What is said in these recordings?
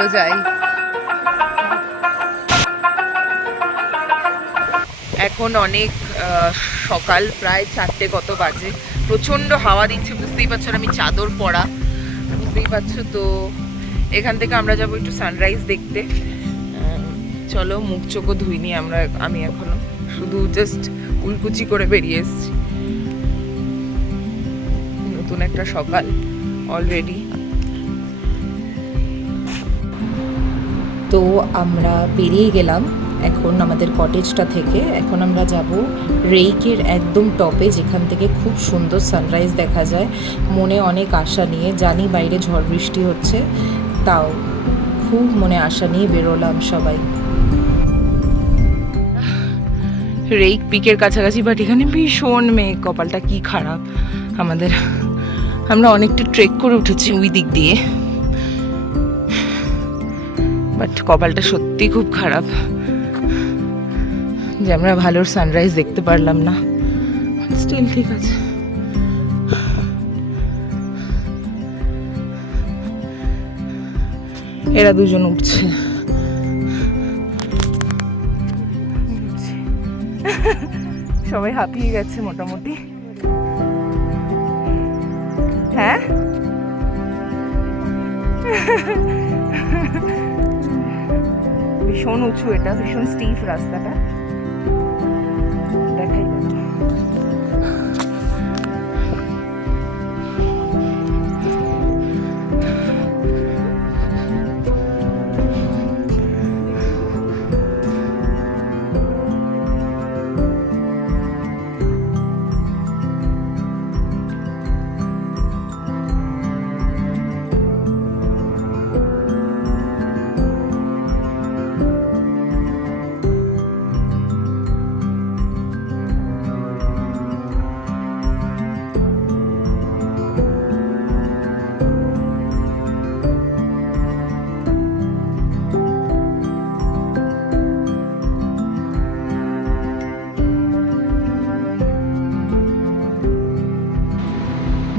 চলো যাই। এখন অনেক সকাল, প্রায় 4টে কত বাজে। প্রচণ্ড হাওয়া দিচ্ছে, বুঝতেই পারছো। আমি চাদর পরা, বুঝতেই পারছো তো। এখান থেকে আমরা যাবো একটু সানরাইজ দেখতে। চলো, মুখ চোখও ধুইনি আমি এখনো, শুধু জাস্ট উলকুচি করে বেরিয়ে এসেছি। নতুন একটা সকাল অলরেডি। তো আমরা বেরিয়ে গেলাম এখন আমাদের কটেজটা থেকে। এখন আমরা যাব রেইকের একদম টপে, যেখান থেকে খুব সুন্দর সানরাইজ দেখা যায়। মনে অনেক আশা নিয়ে, জানি বাইরে ঝড় বৃষ্টি হচ্ছে, তাও খুব মনে আশা নিয়ে বেরোলাম সবাই। রেইক পিকের কাছাকাছি, বাট এখানে ভীষণ মেঘ। কপালটা কি খারাপ আমাদের। আমরা অনেকটা ট্রেক করে উঠেছি ওই দিক দিয়ে, বাট কপালটা সত্যি খুব খারাপ যে আমরা ভালো সানরাইজ দেখতে পারলাম না। স্টিল ঠিক আছে। এরা দুজন উঠছে, সবাই হাঁপিয়ে গেছে মোটামুটি। হ্যাঁ, ভীষণ উঁচু, এটা ভীষণ স্টিফ রাস্তাটা। দেখাই গেল।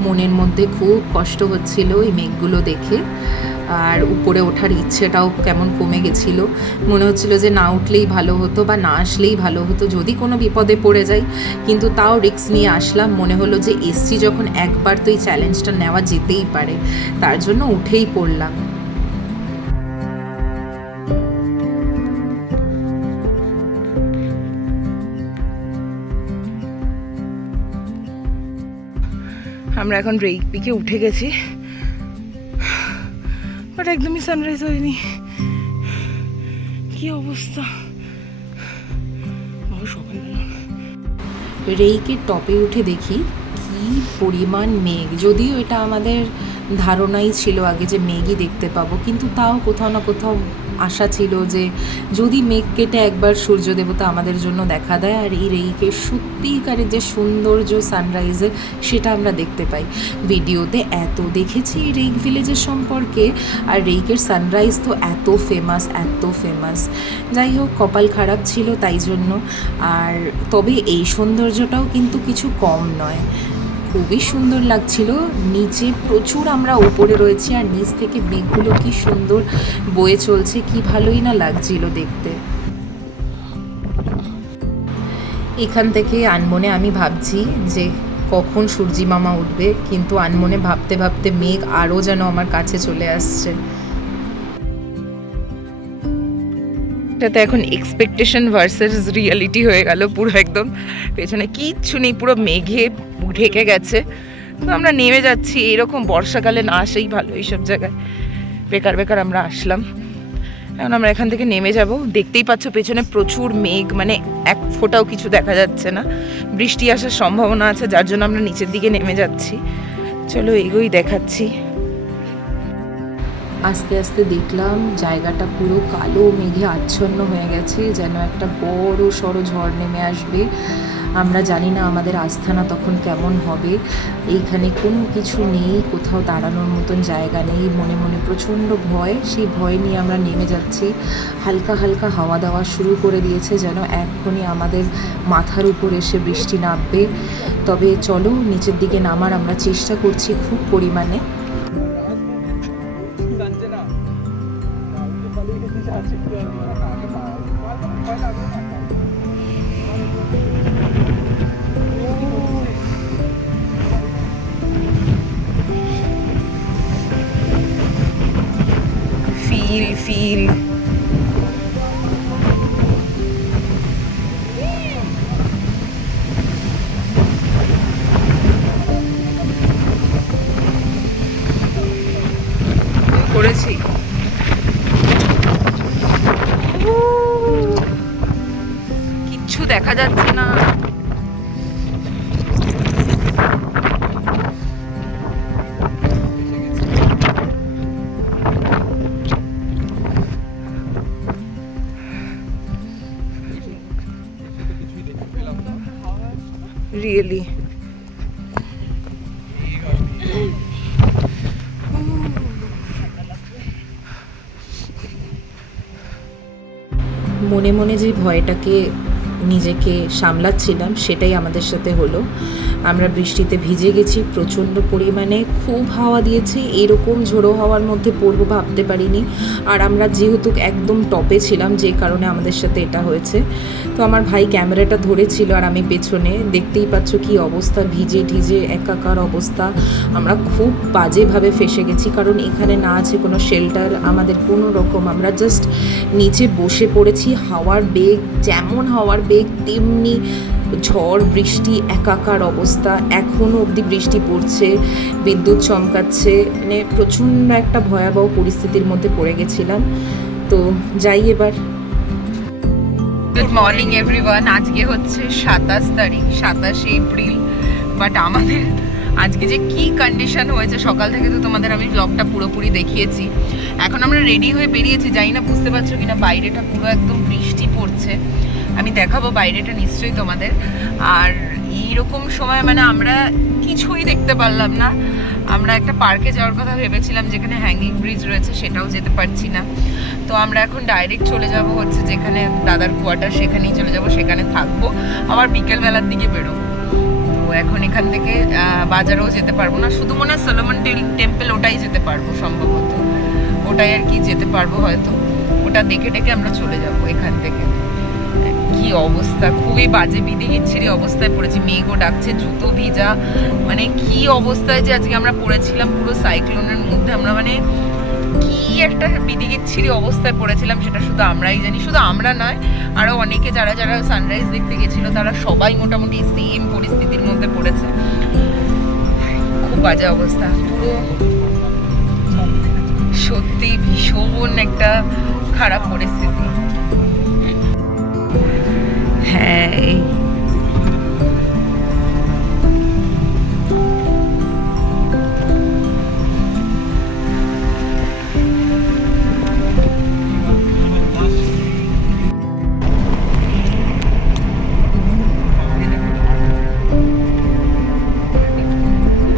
মনের মধ্যে খুব কষ্ট হচ্ছিল এই মেঘগুলো দেখে, আর উপরে ওঠার ইচ্ছেটাও কেমন কমে গেছিল। মনে হচ্ছিল যে না উঠলেই ভালো হতো বা না আসলেই ভালো হতো, যদি কোনো বিপদে পড়ে যাই। কিন্তু তাও রিস্ক নিয়ে আসলাম। মনে হলো যে এসছি যখন, একবার তো এই চ্যালেঞ্জটা নেওয়া যেতেই পারে, তার জন্য উঠেই পড়লাম। আমরা এখন রেইক পিকে উঠে গেছি, বাট একদমই সানরাইজ হয়নি। কি অবস্থা সকালবেলা। রেইকের টপে উঠে দেখি কি পরিমাণ মেঘ। যদিও এটা আমাদের ধারণাই ছিল আগে যে মেঘই দেখতে পাবো, কিন্তু তাও কোথাও না কোথাও আশা ছিল যে যদি মেঘ কেটে একবার সূর্য দেবতা আমাদের জন্য দেখা দেয়, আর এই রেইকের সত্যিকারের যে সৌন্দর্য সানরাইজের, সেটা আমরা দেখতে পাই। ভিডিওতে এত দেখেছি রেইক ভিলেজের সম্পর্কে, আর রেইকের সানরাইজ তো এত ফেমাস, এত ফেমাস। যাই হোক, কপাল খারাপ ছিল তাই জন্য। আর তবে এই সৌন্দর্যটাও কিন্তু কিছু কম নয়, খুবই সুন্দর লাগছিল। নিচে প্রচুর, আমরা উপরে রয়েছি, আর নিচ থেকে মেঘগুলো কি সুন্দর বয়ে চলছে, কি ভালোই না লাগছিল দেখতে। এখান থেকে আনমনে আমি ভাবছি যে কখন সূর্যি মামা উঠবে, কিন্তু আনমনে ভাবতে ভাবতে মেঘ আরও যেন আমার কাছে চলে আসছে। এটাতে এখন এক্সপেকটেশন ভার্সেস রিয়ালিটি হয়ে গেল পুরো। একদম পেছনে কিচ্ছু নেই, পুরো মেঘে ঢেকে গেছে। তো আমরা নেমে যাচ্ছি। এরকম বর্ষাকালে না আসেই ভালো এইসব জায়গায়, বেকার বেকার আমরা আসলাম। এখন আমরা এখান থেকে নেমে যাব। দেখতেই পাচ্ছ পেছনে প্রচুর মেঘ, মানে এক ফোঁটাও কিছু দেখা যাচ্ছে না। বৃষ্টি আসার সম্ভাবনা আছে, যার জন্য আমরা নিচের দিকে নেমে যাচ্ছি। চলো এগোই, দেখাচ্ছি। আস্তে আস্তে দেখলাম জায়গাটা পুরো কালো মেঘে আচ্ছন্ন হয়ে গেছে, যেন একটা বড় সড়ো ঝড় নেমে আসবে। আমরা জানি না আমাদের আস্থানা তখন কেমন হবে। এইখানে কোনো কিছু নেই, কোথাও দাঁড়ানোর মতন জায়গা নেই। মনে মনে প্রচণ্ড ভয়, সেই ভয় নিয়ে আমরা নেমে যাচ্ছি। হালকা হালকা হাওয়া দেওয়া শুরু করে দিয়েছে, যেন এক্ষুনি আমাদের মাথার উপর এসে বৃষ্টি নামবে। তবে চলো নিচের দিকে নামার আমরা চেষ্টা করছি খুব পরিমাণে। ফিল করেছি। কিচ্ছু দেখা যাচ্ছে না। Really? মনে মনে যে ভয়টাকে নিজেকে সামলাচ্ছিলাম সেটাই আমাদের সাথে হলো। আমরা বৃষ্টিতে ভিজে গেছি প্রচণ্ড পরিমাণে, খুব হাওয়া দিয়েছে, এরকম ঝোড়ো হাওয়ার মধ্যে পড়বো ভাবতে পারিনি। আর আমরা যেহেতু একদম টপে ছিলাম, যে কারণে আমাদের সাথে এটা হয়েছে। তো আমার ভাই ক্যামেরাটা ধরেছিল আর আমি পেছনে, দেখতেই পাচ্ছ কি অবস্থা, ভিজে ঢিজে একাকার অবস্থা। আমরা খুব বাজেভাবে ফেসে গেছি, কারণ এখানে না আছে কোনো শেল্টার আমাদের কোনো রকম। আমরা জাস্ট নিচে বসে পড়েছি। হাওয়ার বেগ, যেমন হাওয়ার বেগ তেমনি ঝড় বৃষ্টি, একাকার অবস্থা। এখনও অবধি বৃষ্টি পড়ছে, বিদ্যুৎ চমকাচ্ছে, মানে প্রচণ্ড একটা ভয়াবহ পরিস্থিতির মধ্যে পড়ে গেছিলাম। তো যাই এবার। Good morning everyone. আজকে হচ্ছে 27 তারিখ, 27 এপ্রিল। বাট আমাদের আজকে যে কি কন্ডিশন হয়েছে, সকাল থেকে তো তোমাদের আমি ব্লগটা পুরোপুরি দেখিয়েছি। এখন আমরা রেডি হয়ে বেরিয়েছি, জানি না বুঝতে পারছো কিনা, বাইরেটা পুরো একদম বৃষ্টি পড়ছে। আমি দেখাবো বাইরেটা নিশ্চয়ই তোমাদের। আর এইরকম সময় মানে আমরা কিছুই দেখতে পারলাম না। আমরা একটা পার্কে যাওয়ার কথা ভেবেছিলাম যেখানে হ্যাঙ্গিং ব্রিজ রয়েছে, সেটাও যেতে পারছি না। তো আমরা এখন ডাইরেক্ট চলে যাব হচ্ছে যেখানে দাদার কোয়ার্টার, সেখানেই চলে যাব, সেখানে থাকবো, আবার বিকেলবেলার দিকে বেরোবো। তো এখন এখান থেকে বাজারেও যেতে পারবো না, শুধু মনে হয় সলোমন টেম্পল ওটাই যেতে পারবো সম্ভবত, ওটাই আর কি যেতে পারবো হয়তো। ওটা দেখে ডেকে আমরা চলে যাব এখান থেকে। কি অবস্থা, খুবই বাজে বিধিগিচ্ছিরি অবস্থায় পড়েছি। মেঘও ডাকছে, জুতো ভিজা, মানে কি অবস্থায় যে আজকে আমরা পড়েছিলাম পুরো সাইক্লোনের মধ্যে। আমরা মানে কি একটা বিধিগিচ্ছিরি অবস্থায় পড়েছিলাম, সেটা শুধু আমরাই জানি। শুধু আমরা নয়, আরও অনেকে যারা যারা সানরাইজ দেখতে গেছিলো তারা সবাই মোটামুটি সেম পরিস্থিতির মধ্যে পড়েছে। খুব বাজে অবস্থা, পুরো সত্যি ভীষণ একটা খারাপ পরিস্থিতি। হ্যাঁ,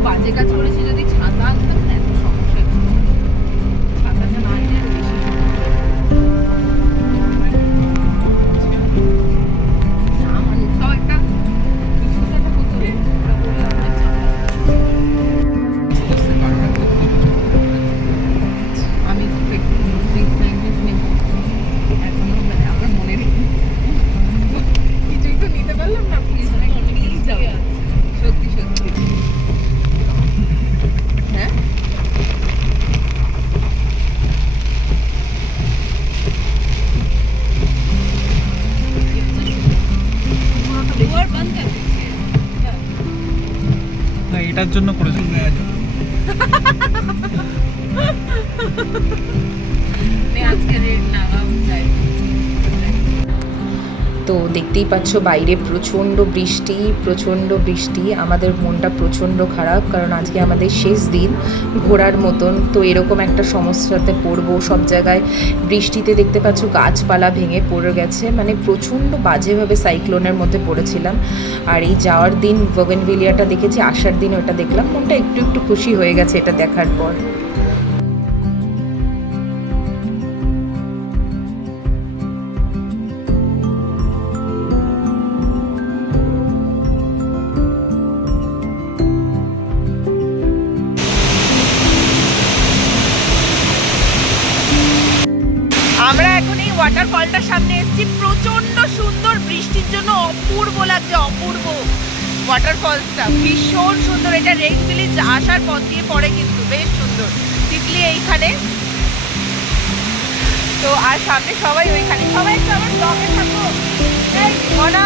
বাজে কাজ করেছি। যদি ছাতা আনতাম না এত সমস্যা, ছাতাটা না নিয়ে আরো বেশি। এটার জন্য করেছিল। তো দেখতেই পাচ্ছ বাইরে প্রচণ্ড বৃষ্টি। আমাদের মনটা প্রচণ্ড খারাপ, কারণ আজকে আমাদের শেষ দিন ঘোরার মতন। তো এরকম একটা সমস্যাতে পড়বো। সব জায়গায় বৃষ্টিতে দেখতে পাচ্ছ গাছপালা ভেঙে পড়ে গেছে, মানে প্রচণ্ড বাজেভাবে সাইক্লোনের মধ্যে পড়েছিলাম। আর এই যাওয়ার দিন বোগেনভিলিয়াটা দেখেছি, আসার দিন ওটা দেখলাম, মনটা একটু একটু খুশি হয়ে গেছে এটা দেখার পর। আমরা ওয়াটারফলটার সামনে এসেছি, প্রচন্ড সুন্দর, বৃষ্টির জন্য অপূর্ব লাগছে, অপূর্ব ওয়াটারফলসটা, ভীষণ সুন্দর। এটা রেক ভিলেজ আসার পথ দিয়ে পড়ে, কিন্তু বেশ সুন্দর। তিতলি এইখানে, তো আর সামনে সবাই ওইখানে। সবাই একটু আমার ব্লগে থাকো। এই মনা,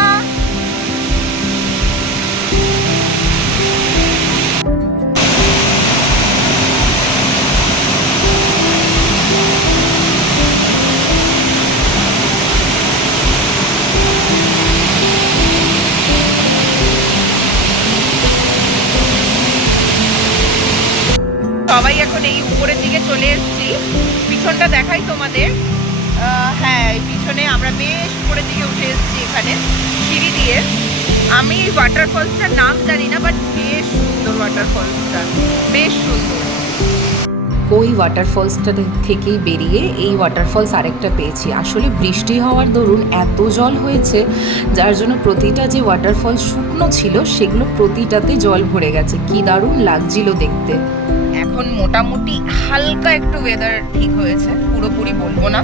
সবাই এখন এই উপরের দিকে চলে এসেছি। পিছনটা দেখাই তোমাদের। হ্যাঁ, এই পিছনে আমরা বেশ উপরের দিকে উঠে এসেছি, এখানে সিঁড়ি দিয়ে। আমি ওয়াটারফলসটার নাম জানি না, বাট বেশ সুন্দর ওয়াটারফলসটা, বেশ সুন্দর। ওই ওয়াটারফলসটা থেকেই বেরিয়ে এই ওয়াটারফলস আরেকটা পেয়েছি। আসলে বৃষ্টি হওয়ার দরুন এত জল হয়েছে, যার জন্য প্রতিটা যে ওয়াটারফল শুকনো ছিল সেগুলো প্রতিটাতে জল ভরে গেছে। কি দারুণ লাগছিল দেখতে। এখন মোটামুটি হালকা একটু ওয়েদার ঠিক হয়েছে, পুরোপুরি বলবো না।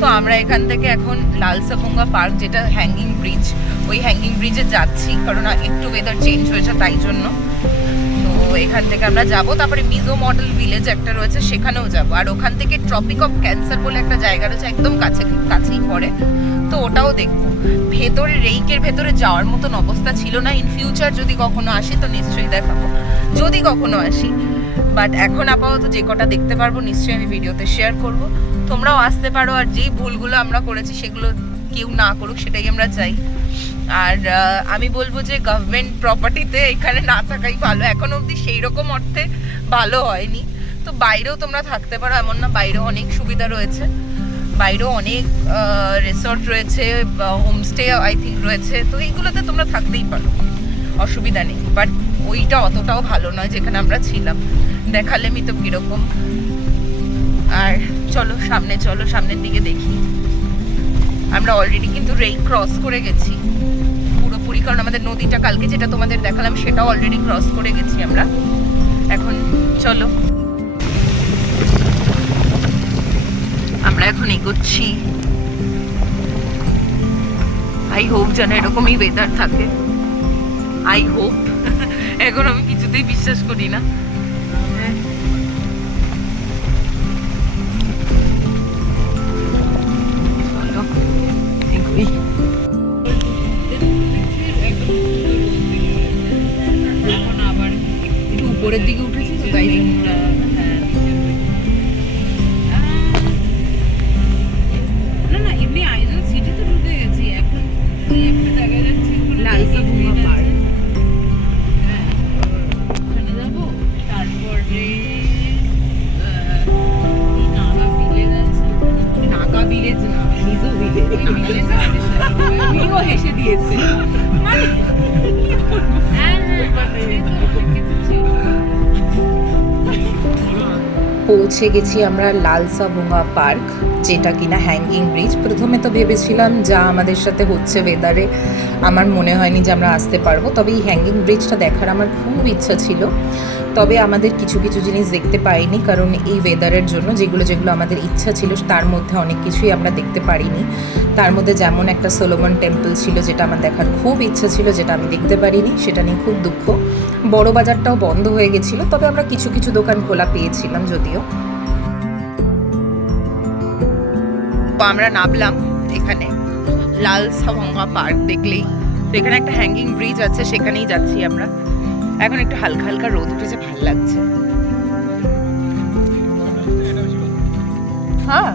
তো আমরা এখান থেকে এখন লালসাভঙ্গা পার্ক, যেটা হ্যাঙ্গিং ব্রিজ, ওই হ্যাঙ্গিং ব্রিজে যাচ্ছি, কারণ একটু ওয়েদার চেঞ্জ হয়েছে তাই জন্য। তো এখান থেকে আমরা যাব, তারপরে মিজো মডেল ভিলেজ একটা রয়েছে, সেখানেও যাব। আর ওখান থেকে ট্রপিক অফ ক্যান্সার বলে একটা জায়গা রয়েছে, একদম কাছেই পড়ে, তো ওটাও দেখবো। ভেতরে রেইকের ভেতরে যাওয়ার মতন অবস্থা ছিল না। ইন ফিউচার যদি কখনো আসি তো নিশ্চয়ই দেখাবো, যদি কখনো আসি। বাট এখন আপাতত যে কটা দেখতে পারবো নিশ্চয়ই আমি ভিডিওতে শেয়ার করব। তোমরাও আসতে পারো, আর যেই ভুলগুলো আমরা করেছি সেগুলো কেউ না করুক, সেটাই আমরা চাই। আর আমি বলবো যে গভর্নমেন্ট প্রপার্টিতে এখানে না থাকাই ভালো, এখন অবধি সেই রকম অর্থে ভালো হয়নি। তো বাইরেও তোমরা থাকতে পারো, এমন না, বাইরেও অনেক সুবিধা রয়েছে, বাইরেও অনেক রিসর্ট রয়েছে, হোমস্টে আই থিঙ্ক রয়েছে, তো এইগুলোতে তোমরা থাকতেই পারো, অসুবিধা নেই। বাট ওইটা অতটাও ভালো নয় যেখানে আমরা ছিলাম। দেখালেমই তো কিরকম। আর চলো সামনে, চলো সামনের দিকে দেখি। আমরা অলরেডি কিন্তু রেক ক্রস করে গেছি পুরোপুরি, কারণ আমাদের নদীটা কালকে যেটা তোমাদের দেখালাম সেটাও অলরেডি ক্রস করে গেছি আমরা। এখন চলো আমরা এখন এগোচ্ছি। আই হোপ যেন এরকমই ওয়েদার থাকে, আই হোপ। এখন আমি কিছুতেই বিশ্বাস করি না। এখন আবার একটু উপরের দিকে উঠেছি তো তাই না এমনি আইজল সিটি তো ঢুকে গেছি। এখন একটা জায়গায় যাচ্ছি, লালসাভঙ্গা পার্ক। হ্যাঁ, ওখানে যাবো। তারপরে নাগা ভিলেজ আছে। নাগা ভিলেজ না, মিজো ভিলেজ। ভিডিও হেসে দিয়েছে। মানে পৌঁছে গেছি আমরা লালসাভঙ্গা পার্ক, যেটা কিনা হ্যাঙ্গিং ব্রিজ। প্রথমে তো ভেবেছিলাম যা আমাদের সাথে হচ্ছে ওয়েদারে, আমার মনে হয়নি যে আমরা আসতে পারবো। তবে এই হ্যাঙ্গিং ব্রিজটা দেখার আমার খুব ইচ্ছা ছিল, তবে আমাদের কিছু কিছু জিনিস দেখতে পাইনি, কারণ এই ওয়েদারের জন্য যেগুলো আমাদের ইচ্ছা ছিল তার মধ্যে অনেক কিছুই আমরা দেখতে পারিনি। তার মধ্যে যেমন একটা সোলোমন টেম্পল ছিল, যেটা আমার দেখার খুব ইচ্ছা ছিল, যেটা আমি দেখতে পারিনি, সেটা নিয়ে খুব দুঃখ। বড় বাজারটাও বন্ধ হয়ে গেছিলো, তবে আমরা কিছু কিছু দোকান খোলা পেয়েছিলাম যদিও। আমরা নামলাম এখানে লালসাভঙ্গা পার্ক দেখলেই তো, এখানে একটা হ্যাঙ্গিং ব্রিজ আছে, সেখানেই যাচ্ছি আমরা। এখন একটু হালকা হালকা রোদ উঠেছে, ভালো লাগছে। হ্যাঁ,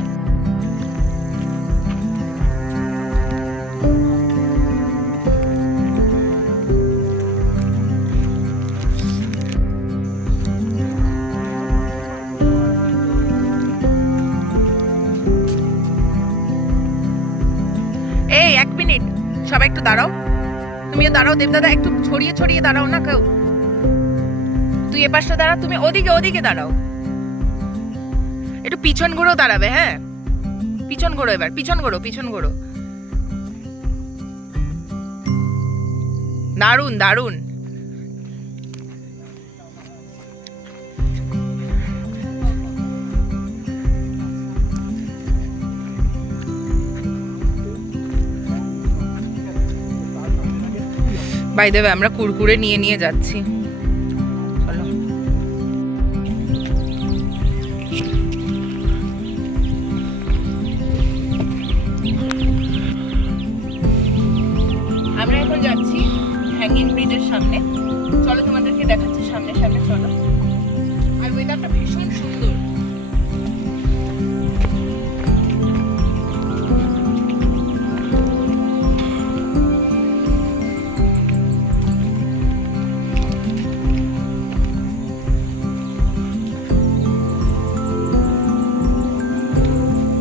এই এক মিনিট, সবাই একটু দাঁড়াও। তুমিও দাঁড়াও দেবদাদা, একটু ছড়িয়ে ছড়িয়ে দাঁড়াও না কেউ। তুই এ পাশটা দাঁড়া, তুমি ওদিকে দাঁড়াও। একটু পিছন ঘুরেও দাঁড়াবে। হ্যাঁ, পিছন ঘোরো, এবার পিছন ঘোরো। দারুন দারুন। বাই দ্য ওয়ে আমরা কুরকুরে নিয়ে নিয়ে যাচ্ছি। চলো। আমরা এখন যাচ্ছি হ্যাঙ্গিং ব্রিজের সামনে। চলো তোমাদেরকে দেখাচ্ছি সামনে সামনে, চলো। আর ওয়েদারটা ভীষণ সুন্দর।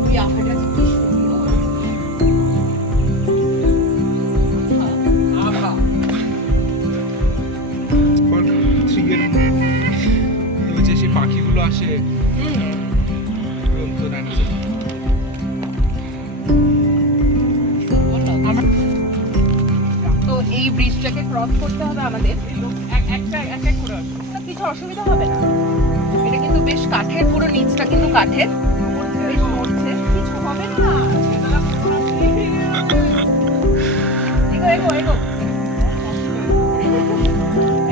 ওই আঁকাটা কি সুন্দর। যে পাখিগুলো আসে তো এই ব্রিজটাকে ক্রস করতে হবে আমাদের। না, কিছু অসুবিধা হবে না। এটা কিন্তু বেশ কাঠের, পুরো নিচটা কিন্তু কাঠের, বেশ নড়ছে, কিছু হবে না। এগো এগো এগো।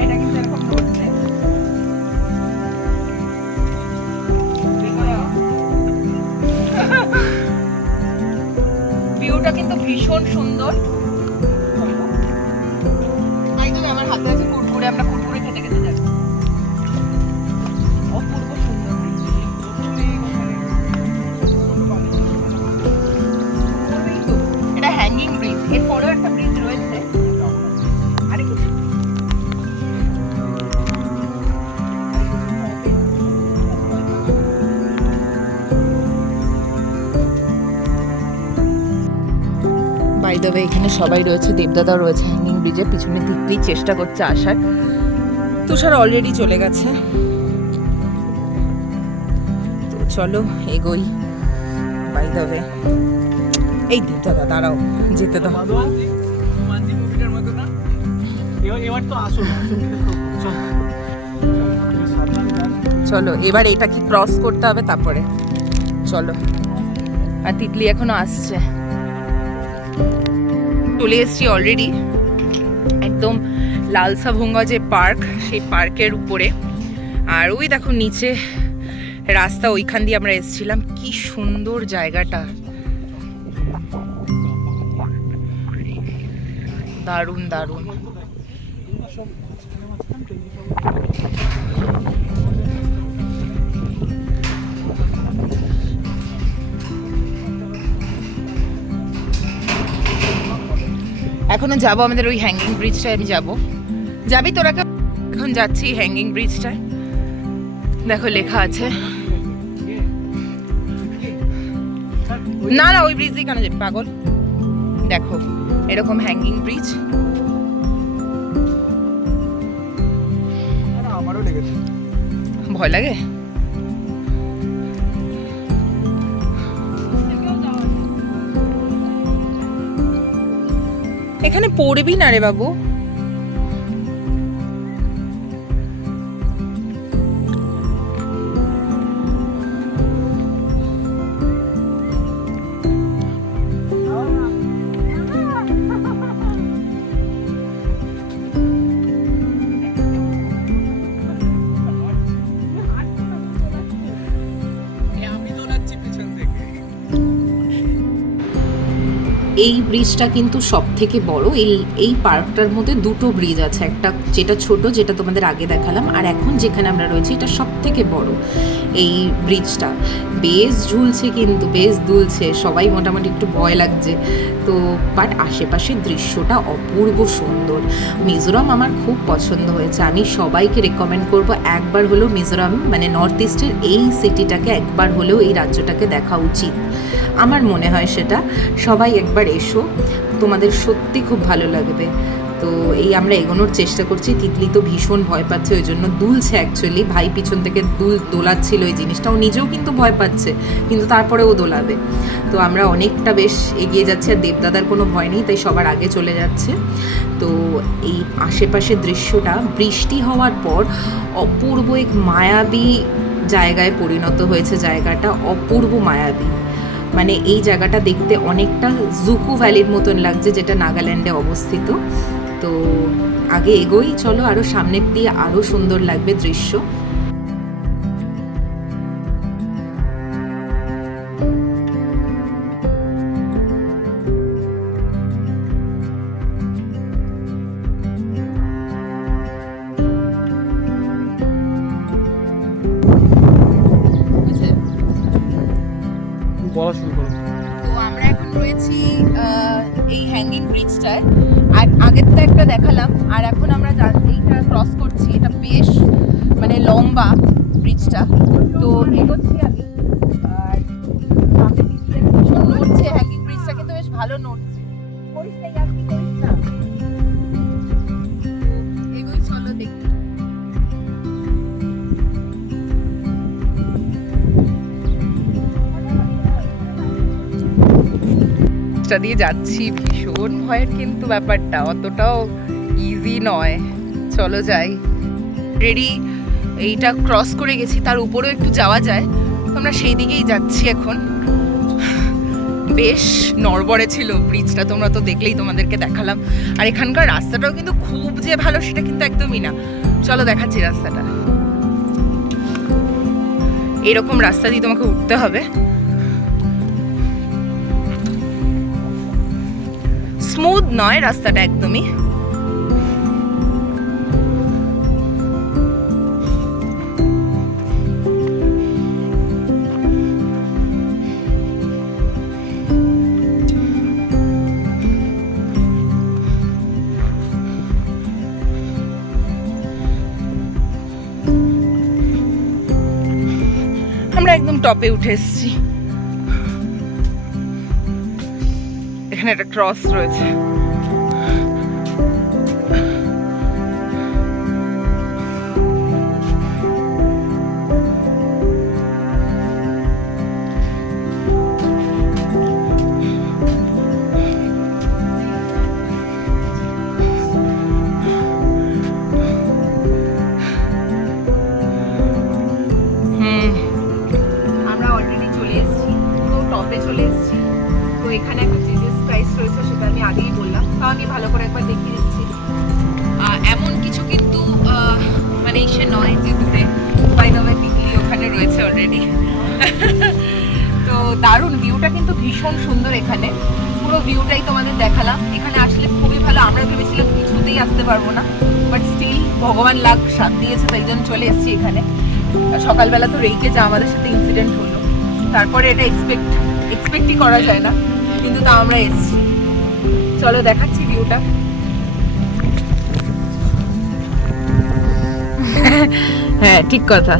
এটা কিন্তু এরকম নড়ছে। ভিউটা কিন্তু ভীষণ সুন্দর। আমার হাতে আছে কুরকুরে, আমরা কুরকুরে খেতে খেতে যাচ্ছি। অপূর্ব সুন্দর। এটা হ্যাঙ্গিং ব্রিজ, এরপরেও একটা ব্রিজ রয়েছে। আরে কিছু বাই দ্য ওয়ে এখানে সবাই রয়েছে, দেবদাদাও রয়েছে হ্যাঙ্গিং ব্রিজে, পিছনে দিকতেই চেষ্টা করছে আসার। তুষার অলরেডি চলে গেছে। তো চলো এগোই। বাই দ্য ওয়ে এই দেবদাদা দাঁড়াও, যেতে দাও। চলো এবার এটা কি ক্রস করতে হবে, তারপরে চলো। আর তিতলি এখনো আসছে। চলে এসছি অলরেডি একদম লালসাভুঙ্গা যে পার্ক, সেই পার্কের উপরে। আর ওই দেখো নিচে রাস্তা, ওইখান দিয়ে আমরা এসেছিলাম। কি সুন্দর জায়গাটা, দারুণ দারুণ। এখনো যাবো আমাদের ওই হ্যাঙ্গিং ব্রিজটায়, আমি যাবো। যাবি তোরা? এখন যাচ্ছি হ্যাঙ্গিং ব্রিজটায়। দেখো লেখা আছে। না না, ওই ব্রিজ দিয়ে কেন যাবি পাগল? দেখো এরকম হ্যাঙ্গিং ব্রিজ। আমারও লেগেছে। ভয় লাগে? এখানে পড়বি না রে বাবু। এই ব্রিজটা কিন্তু সব থেকে বড়। এই পার্কটার মধ্যে দুটো ব্রিজ আছে, একটা যেটা ছোট, যেটা তোমাদের আগে দেখালাম, আর এখন যেখানে আমরা রয়েছি এটা সব থেকে বড়। এই ব্রিজটা বেশ ঝুলছে, কিন্তু বেশ দুলছে, সবাই মোটামুটি একটু ভয় লাগছে তো। বাট আশেপাশের দৃশ্যটা অপূর্ব সুন্দর। মিজোরাম আমার খুব পছন্দ হয়েছে। আমি সবাইকে রেকমেন্ড করব একবার হলেও মিজোরাম, মানে নর্থ ইস্টের এই সিটিটাকে একবার হলেও, এই রাজ্যটাকে দেখা উচিত। আমার মনে হয় সেটা। সবাই একবার এসো, তোমাদের সত্যি খুব ভালো লাগবে। তো এই আমরা এগোনোর চেষ্টা করছি। তিতলি তো ভীষণ ভয় পাচ্ছে, ওই জন্য দুলছে। অ্যাকচুয়ালি ভাই পিছন থেকে দোলাচ্ছিল এই জিনিসটা, ও নিজেও কিন্তু ভয় পাচ্ছে, কিন্তু তারপরে ও দোলাবে। তো আমরা অনেকটা বেশ এগিয়ে যাচ্ছি, আর দেবদাদার কোনো ভয় নেই, তাই সবার আগে চলে যাচ্ছে। তো এই আশেপাশের দৃশ্যটা বৃষ্টি হওয়ার পর অপূর্ব এক মায়াবী জায়গায় পরিণত হয়েছে। জায়গাটা অপূর্ব মায়াবী। মানে এই জায়গাটা দেখতে অনেকটা জুকু ভ্যালির মতন লাগছে, যেটা নাগাল্যান্ডে অবস্থিত। তো আগে এগোই, চলো আরো সামনের দিয়ে আরো সুন্দর লাগবে দৃশ্য। বলা শুরু করো। তো আমরা এখন রয়েছি এই হ্যাঙ্গিং ব্রিজটায়, আর আগের তো একটা দেখালাম, আর এখন আমরা এইটা ক্রস করছি। এটা বেশ মানে লম্বা ব্রিজটা, তো এগোচ্ছি আমি। আর সামনে পিছনে ভীষণ নড়ছে হ্যাঙ্গিং ব্রিজটা, কিন্তু বেশ ভালো নড়ছে। করিস না ইয়ার, কি করিস না, এগোই, চলো দেখি। দিয়ে যাচ্ছি, ভীষণ ভয়ের কিন্তু ব্যাপারটা অতটাও ইজি নয়। চলো যাই। রেডি, এইটা ক্রস করে গেছি, তার উপরেও একটু যাওয়া যায়, তো আমরা সেই দিকেই যাচ্ছি এখন। বেশ নড়বড়ে ছিল ব্রিজটা, তোমরা তো দেখলেই, তোমাদেরকে দেখালাম। আর এখানকার রাস্তাটাও কিন্তু খুব যে ভালো সেটা কিন্তু একদমই না। চলো দেখাচ্ছি রাস্তাটা। এরকম রাস্তা দিয়ে তোমাকে উঠতে হবে, স্মুথ নয় রাস্তাটা একদমই। আমরা একদম টপে উঠে এসেছি। এখানে একটা ক্রস রয়েছে। আমরা অলরেডি চলে এসেছি, তো টপে চলে এসেছি। তো এখানে একটা জিজাস ক্রাইস্ট রয়েছে, সেটা আমি আগেই বললাম, তাও আমি ভালো করে একবার দেখিয়ে দিচ্ছি। এমন কিছু কিন্তু মানে সে নয় যে দূরে, বাই দ্য ওয়ে টিকলি ওখানে রয়েছে অলরেডি। তো দারুণ ভিউটা কিন্তু ভীষণ সুন্দর। এখানে পুরো ভিউটাই তোমাদের দেখালাম। এখানে আসলে খুবই ভালো। আমরা ভেবেছিলাম কিছুতেই আসতে পারবো না, বাট স্টিল ভগবান লাখ সাথ দিয়েছে, তাই জন্য চলে এসেছি এখানে। সকালবেলা তো রেইকে যা আমাদের সাথে ইনসিডেন্ট হলো, তারপরে এটা এক্সপেক্টই করা যায় না, কিন্তু তা আমরা এসেছি। চলো দেখাচ্ছি ভিউটা। হ্যাঁ ঠিক কথা।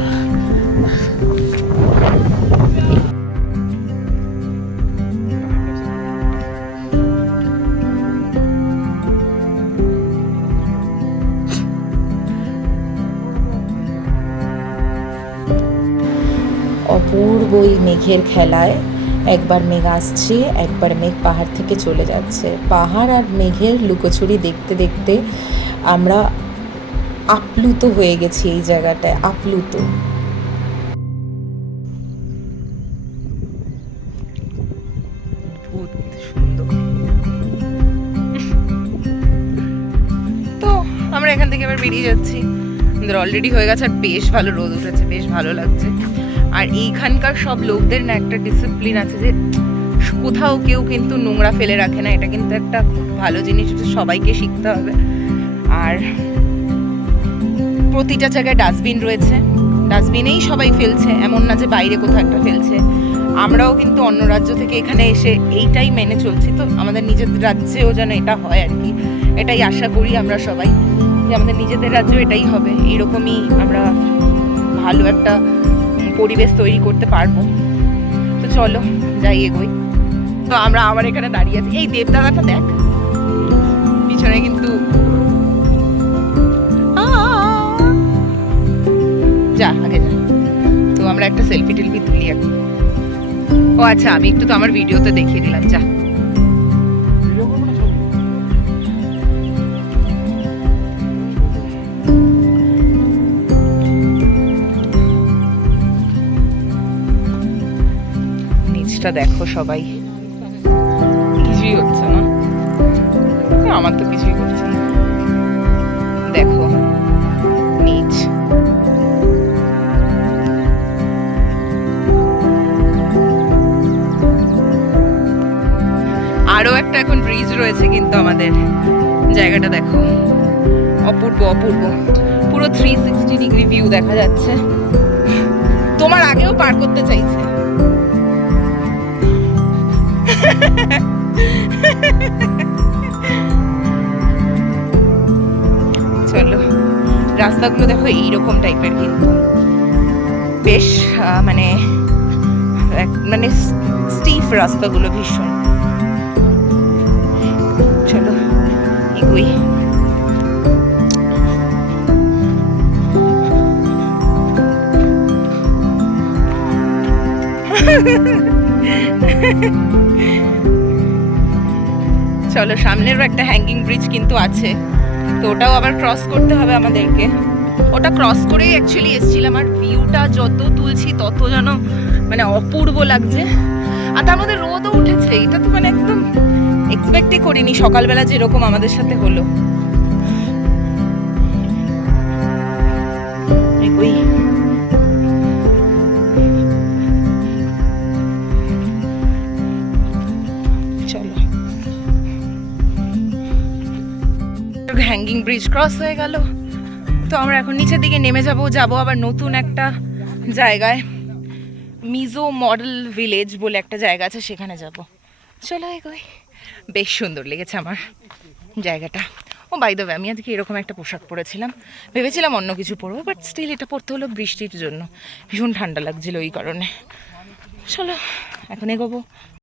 অপূর্ব এই মেঘের খেলায় একবার মেঘ আসছে, একবার মেঘ পাহাড় থেকে চলে যাচ্ছে। পাহাড় আর মেঘের লুকোচুরি দেখতে দেখতে আমরা আপ্লুত হয়ে গেছি এই জায়গাটায়, আপ্লুত। তো আমরা এখান থেকে এবার বেরিয়ে যাচ্ছি। আমাদের অলরেডি হয়ে গেছে, আর বেশ ভালো রোদ উঠেছে, বেশ ভালো লাগছে। আর এইখানকার সব লোকদের না একটা ডিসিপ্লিন আছে, যে কোথাও কেউ কিন্তু নোংরা ফেলে রাখে না। এটা কিন্তু একটা খুব ভালো জিনিস, এটা সবাইকে শিখতে হবে। আর প্রতিটা জায়গায় ডাস্টবিন রয়েছে, ডাস্টবিনেই সবাই ফেলছে, এমন না যে বাইরে কোথাও একটা ফেলছে। আমরাও কিন্তু অন্য রাজ্য থেকে এখানে এসে এইটাই মেনে চলছি, তো আমাদের নিজেদের রাজ্যেও যেন এটা হয় আর কি। এটাই আশা করি আমরা সবাই, যে আমাদের নিজেদের রাজ্য এটাই হবে। এইরকমই আমরা ভালো একটা পরিবেশ তৈরি করতে পারবো। তো চলো যাই, এগোই। তো আমরা আবার এখানে দাঁড়িয়ে আছি। এই দেবদাদাটা দেখ পিছনে, কিন্তু যা আগে যা। তো আমরা একটা সেলফি টেলফি তুলি এখন। ও আচ্ছা, আমি একটু তো আমার ভিডিওতে দেখিয়ে দিলাম। যা, নিচটা দেখো সবাই, কিছুই হচ্ছে না, আমার তো কিছুই হচ্ছে না। এখন ব্রিজ রয়েছে, কিন্তু আমাদের জায়গাটা দেখো অপূর্ব অপূর্ব, পুরো 360 ডিগ্রি ভিউ দেখা যাচ্ছে। তোমার আগেও পার করতে চাইছে। চলো, রাস্তাগুলো দেখো এইরকম টাইপের, কিন্তু বেশ মানে মানে স্টিফ রাস্তাগুলো ভীষণ। চলো এগোই। চলো, সামনেরও একটা হ্যাঙ্গিং ব্রিজ কিন্তু আছে, তো ওটাও আবার ক্রস করতে হবে আমাদেরকে। ওটা ক্রস করেই অ্যাকচুয়ালি এসেছিলাম, আর ভিউটা যত তুলছি তত যেন মানে অপূর্ব লাগছে। আর তার মধ্যে রোদও উঠেছে, এটা তো মানে একদম এক্সপেক্টই করিনি সকালবেলা যেরকম আমাদের সাথে হলো। এগোই। চলো, হ্যাঙ্গিং ব্রিজ ক্রস হয়ে গেল, তো আমরা এখন নিচের দিকে নেমে যাব আবার নতুন একটা জায়গায়, মিজো মডেল ভিলেজ বলে একটা জায়গা আছে, সেখানে যাব। চলো এগোই। বেশ সুন্দর লেগেছে আমার জায়গাটা। ও বাই দ্য ওয়ে, আমি আজকে এরকম একটা পোশাক পরেছিলাম, ভেবেছিলাম অন্য কিছু পরবো, বাট স্টিল এটা পরতে হলো বৃষ্টির জন্য, ভীষণ ঠান্ডা লাগছিল ওই কারণে। চলো এখন এগোবো।